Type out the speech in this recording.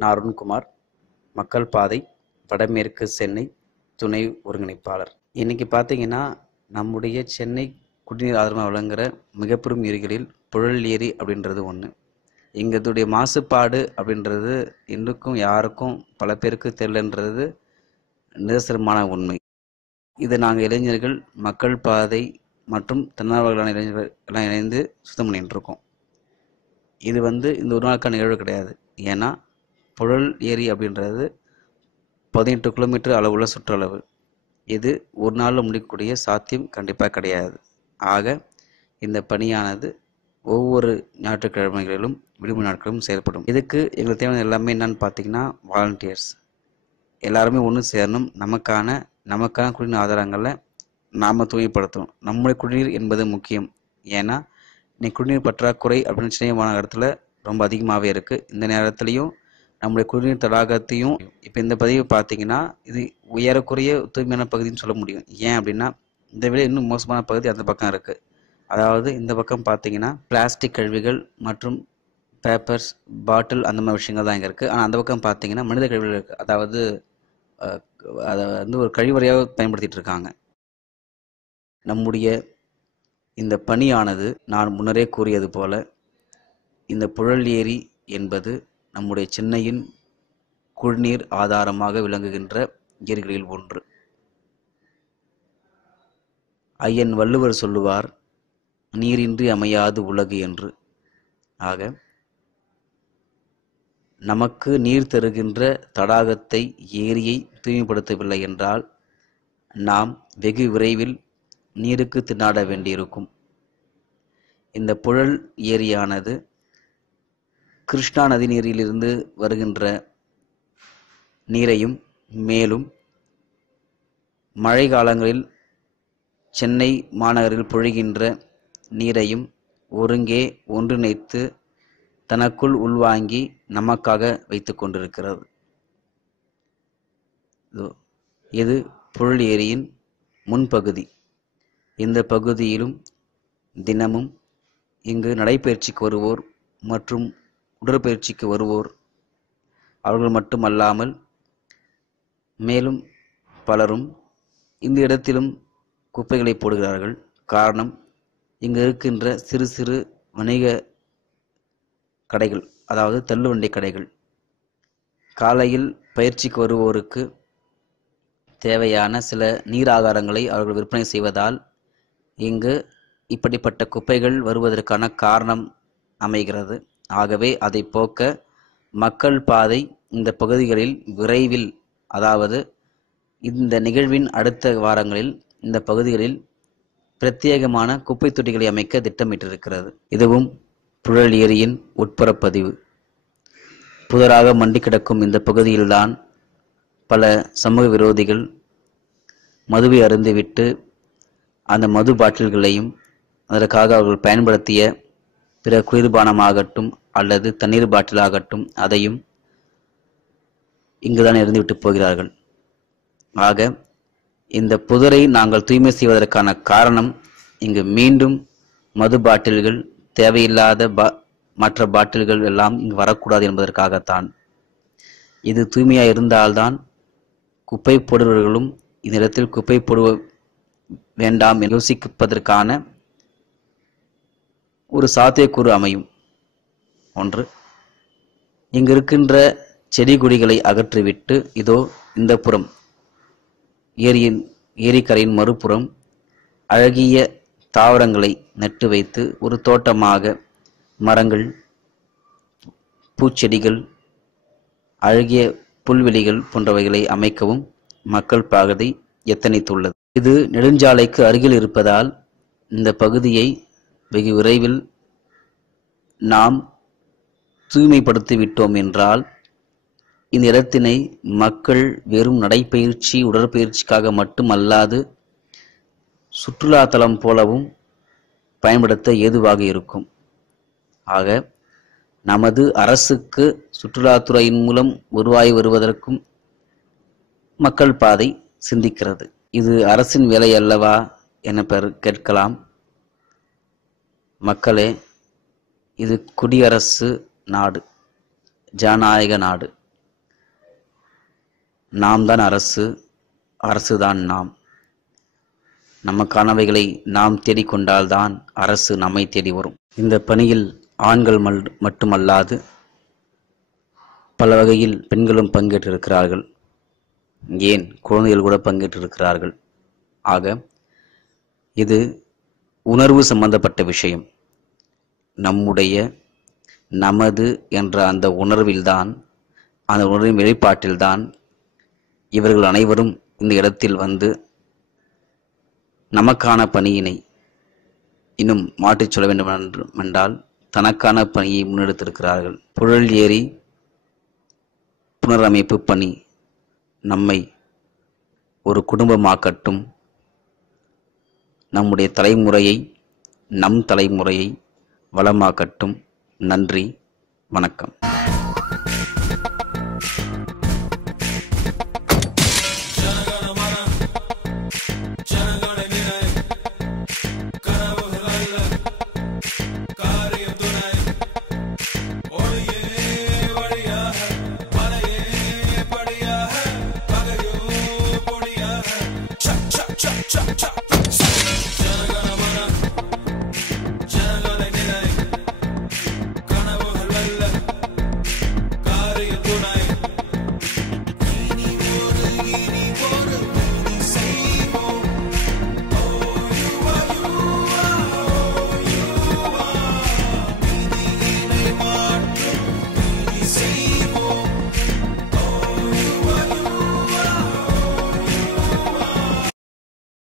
நான் அருண்குமார், மக்கள் பாதை வடமேற்கு சென்னை துணை ஒருங்கிணைப்பாளர். இன்னைக்கு பார்த்தீங்கன்னா, நம்முடைய சென்னை குடிநீர் ஆதாரமாக விளங்குகிற மிகப்பெரும் ஏரிகளில் புழல் ஏரி அப்படின்றது ஒன்று. இங்கத்துடைய மாசுபாடு அப்படின்றது இன்னுக்கும் யாருக்கும் பல பேருக்கு தெரியலன்றது நிதர்சனமான உண்மை. இது நாங்கள் இளைஞர்கள், மக்கள் பாதை மற்றும் தன்னார்வலர்களான இளைஞர்கள் எல்லாம் இணைந்து சுத்தம் பண்ணிட்டு இருக்கோம். இது இந்த ஒரு நாளுக்கான நிகழ்வு கிடையாது. ஏன்னா புழல் ஏரி அப்படின்றது 18 கிலோமீட்டர் அளவுள்ள சுற்றளவு. இது ஒரு நாளில் முடிக்கக்கூடிய சாத்தியம் கண்டிப்பாக கிடையாது. ஆக இந்த பணியானது ஒவ்வொரு ஞாயிற்றுக்கிழமைகளிலும் விடுமுறை நாட்களும் செயல்படும். இதுக்கு எங்களுக்கு தேவையான எல்லாமே என்னன்னு பார்த்தீங்கன்னா, வாலண்டியர்ஸ் எல்லாருமே ஒன்று சேரணும். நமக்கான குடிநீர் ஆதாரங்களை நாம் தூய்மைப்படுத்தணும். நம்முடைய குடிநீர் என்பது முக்கியம். ஏன்னா இன்னைக்கு குடிநீர் பற்றாக்குறை அப்படின்னு சென்னை மாநகரத்தில் ரொம்ப அதிகமாகவே இருக்குது. இந்த நேரத்துலையும் நம்முடைய குடிநீர் தடாகத்தையும் இப்போ இந்த பதிவு பார்த்தீங்கன்னா, இது உயரக்குறைய தூய்மையான பகுதின்னு சொல்ல முடியும். ஏன் அப்படின்னா, இதை விட இன்னும் மோசமான பகுதி அந்த பக்கம் இருக்குது. அதாவது இந்த பக்கம் பார்த்தீங்கன்னா பிளாஸ்டிக் கழிவுகள் மற்றும் பேப்பர்ஸ், பாட்டில் அந்த மாதிரி விஷயங்கள் தான் இங்கே இருக்குது. ஆனால் அந்த பக்கம் பார்த்தீங்கன்னா மனித கழிவுகள் இருக்குது. அதாவது அதை ஒரு கழிவறையாக பயன்படுத்திகிட்டு இருக்காங்க. நம்முடைய இந்த பணியானது நான் முன்னரே கூறியது போல, இந்த புழல் ஏரி என்பது நம்முடைய சென்னையின் குடிநீர் ஆதாரமாக விளங்குகின்ற ஏரிகளில் ஒன்று. ஐயன் வள்ளுவர் சொல்லுவார், நீரின்றி அமையாது உலகு என்று. ஆக நமக்கு நீர் தருகின்ற தடாகத்தை, ஏரியை தூய்மைப்படுத்தவில்லை என்றால் நாம் வெகு விரைவில் நீருக்கு திண்டாட வேண்டியிருக்கும். இந்த புழல் ஏரியானது கிருஷ்ணா நதி நீரிலிருந்து வருகின்ற நீரையும், மேலும் மழை காலங்களில் சென்னை மாநகரில் பொழிகின்ற நீரையும் ஒருங்கே ஒன்றிணைத்து தனக்குள் உள்வாங்கி நமக்காக வைத்து கொண்டிருக்கிறது. இது புழல் ஏரியின் முன்பகுதி. இந்த பகுதியிலும் தினமும் இங்கு நடைபயிற்சிக்கு வருவோர் மற்றும் உடற்பயிற்சிக்கு வருவோர் அவர்கள் மட்டுமல்லாமல் மேலும் பலரும் இந்த இடத்திலும் குப்பைகளை போடுகிறார்கள். காரணம், இங்கு இருக்கின்ற சிறு சிறு வணிக கடைகள், அதாவது தள்ளுவண்டி கடைகள், காலையில் பயிற்சிக்கு வருவோருக்கு தேவையான சில நீர் ஆதாரங்களை அவர்கள் விற்பனை செய்வதால் இங்கு இப்படிப்பட்ட குப்பைகள் வருவதற்கான காரணம் அமைகிறது. ஆகவே அதை போக்க மக்கள் பாதை இந்த பகுதிகளில் விரைவில், அதாவது இந்த நிகழ்வின் அடுத்த வாரங்களில் இந்த பகுதிகளில் பிரத்யேகமான குப்பை தொட்டிகளை அமைக்க திட்டமிட்டிருக்கிறது. இதுவும் புழல் ஏரியின் உட்புற பதிவு. புதராக மண்டி கிடக்கும் இந்த பகுதியில்தான் பல சமூக விரோதிகள் மதுவை அருந்திவிட்டு அந்த மது பாட்டில்களையும் அதற்காக அவர்கள் பயன்படுத்திய பிற குளிர்பானமாகட்டும் அல்லது தண்ணீர் பாட்டிலாகட்டும் அதையும் இங்குதான் எறிந்துவிட்டு போகிறார்கள். ஆக இந்த புதரை நாங்கள் தூய்மை செய்வதற்கான காரணம், இங்கு மீண்டும் மது பாட்டில்கள், தேவையில்லாத மற்ற பாட்டில்கள் எல்லாம் இங்கு வரக்கூடாது என்பதற்காகத்தான். இது தூய்மையாக இருந்தால்தான் குப்பை போடுபவர்களும் இந்த இடத்தில் குப்பை போடுவ வேண்டாம் என்று யோசிப்பதற்கான ஒரு சாத்தியக்கூறு அமையும். ஒன்று, இங்கு இருக்கின்ற செடி கொடிகளை அகற்றிவிட்டு இதோ இந்த புறம் ஏரிக்கரையின் மறுபுறம் அழகிய தாவரங்களை நட்டு வைத்து ஒரு தோட்டமாக மரங்கள், பூச்செடிகள், அழகிய புல்வெளிகள் போன்றவைகளை அமைக்கவும் மக்கள் பாதை எத்தனித்துள்ளது. இது நெடுஞ்சாலைக்கு அருகில் இருப்பதால் இந்த பகுதியை வெகு விரைவில் நாம் தூய்மைப்படுத்தி விட்டோம் என்றால் இந்த இடத்தினை மக்கள் வெறும் நடைப்பயிற்சி, உடற்பயிற்சிக்காக மட்டுமல்லாது சுற்றுலாத்தலம் போலவும் பயன்படுத்த ஏதுவாக இருக்கும். ஆக நமது அரசுக்கு சுற்றுலாத்துறையின் மூலம் வருவாய் வருவதற்கும் மக்கள் பாதை சிந்திக்கிறது. இது அரசின் வேலை அல்லவா என கேட்கலாம். மக்களே, இது குடியரசு நாடு, ஜனநாயக நாடு. நாம் தான் அரசு, அரசுதான் நாம். நமக்கானவைகளை நாம் தேடிக்கொண்டால்தான் அரசு நம்மை தேடி வரும். இந்த பணியில் ஆண்கள் மட்டுமல்லாது பல வகையில் பெண்களும் பங்கேற்றிருக்கிறார்கள். ஏன் குழந்தைகள் கூட பங்கேற்றிருக்கிறார்கள். ஆக இது உணர்வு சம்பந்தப்பட்ட விஷயம். நம்முடைய நமது என்ற அந்த உணர்வில்தான், அந்த உணர்வின் வெளிப்பாட்டில்தான் இவர்கள் அனைவரும் இந்த இடத்தில் வந்து நமக்கான பணியினை இன்னும் மாற்றிச் சொல்ல வேண்டும் என்றால் தனக்கான பணியை முன்னெடுத்திருக்கிறார்கள். புழல் ஏரி புனரமைப்பு பணி நம்மை ஒரு குடும்பமாக்கட்டும். நம்முடைய தலைமுறையை, நம் தலைமுறையை வளமாக்கட்டும். நன்றி, வணக்கம்.